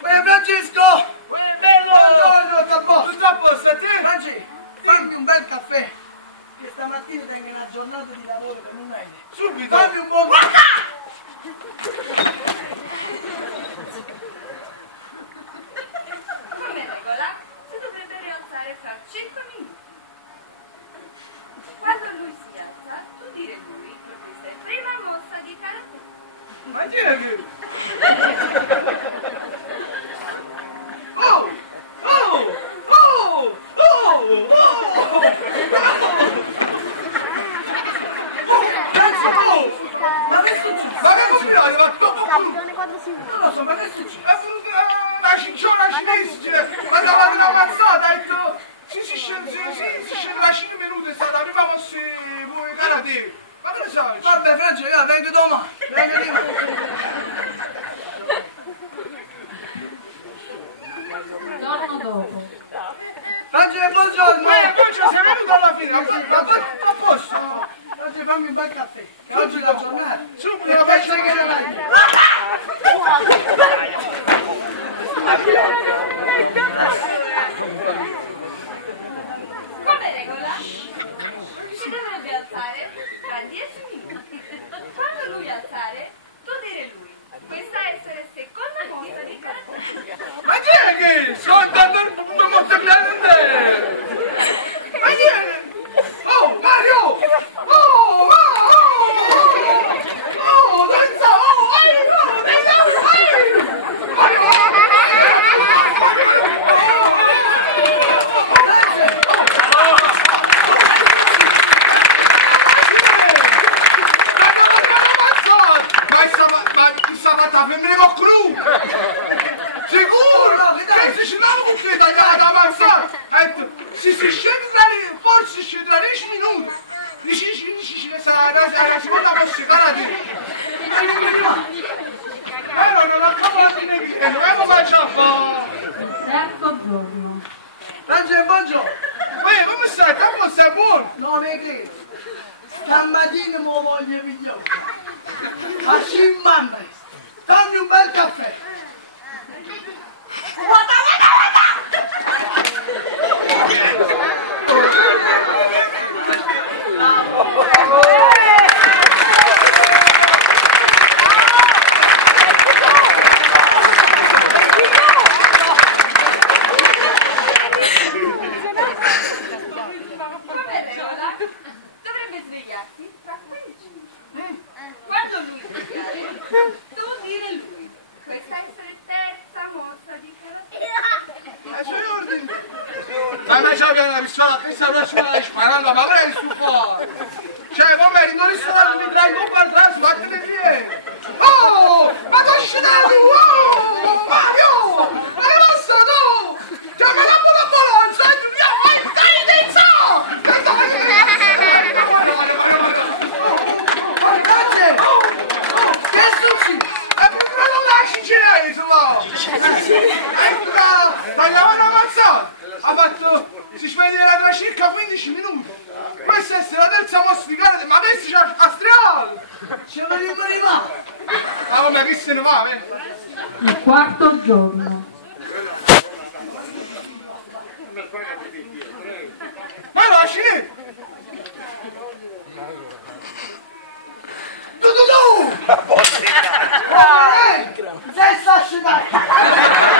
Uè Francesco! Uè bello! Buongiorno, sta a posto? Tutto a posto, a te? Franci, fammi un bel caffè, che stamattina tengo una giornata di lavoro che non hai idea. Subito! Fammi un buon Come regola, si dovrebbe rialzare fra 5 minuti. Quando lui si alza, tu dire lui che questa è prima mossa di karate. Ma chi è che? Ma che succede? Ma che combinate? Ma Capitone quando si Non muove. lo so, ma che succede? è venuta una cicciona cinese, ma stava una mazzata, ha detto si scende da 5 minuti, è stata la prima mossa di karate. Ma che ne sai? Vabbè Franci, io vengo domani, vengo domani. Giorno dopo. Franci, buongiorno! Poi ci sei venuto alla fine, a posto. Franci, fammi un bel caffè, che oggi è la giornata. Subito La la faccia faccio che non hai. Come regola, si dovrebbe alzare tra 10 minuti. Quando lui alzare, tu dire lui. Questa è essere seconda mossa di karate. Ma chi è che? Sto andando molto grande! Ma chi è? Oh, Mario! Oh, danza! Sicuro! Che si non è tagliata, avanzata! Se si scende forse scende da 10 minuti! Dici che sarà la seconda mossa karate! Però non acabo la fine qui! E dovevamo mangiare! Terzo giorno. Franci, buongiorno! Uè, come stai? Come stai buono? Non mi credo. Stamattina mi voglio pigliare. Ma ci mamma! Fammi un bel caffè! Come regola, dovrebbe svegliarsi fra 15 minuti. Quando lui svegliare, tu dire lui. Questa è essere terza mossa di karate. Sui ordini! Ma mai c'è la pistola, questa persona è sparando, ma vorrei stufare! Cioè, come non ristorante mi trai un partrasso, ma che ne viene? Oh! Ma tu scendendo! Oh! Mario! Ma è passato! Chiamala l'ambulanza e tu vai, stai dentro! Che succede? E perché non lasci cinese, va? Tagliava una mazzata! Ha fatto, si sveglierà tra circa 15 minuti! Questa è la terza mossa di karate, ma adesso c'è a striale! Ci veniamo rimasti! Ma come chi se ne va, Il quarto giorno. Ma no, cinese! Tu! Sei sta scendendo!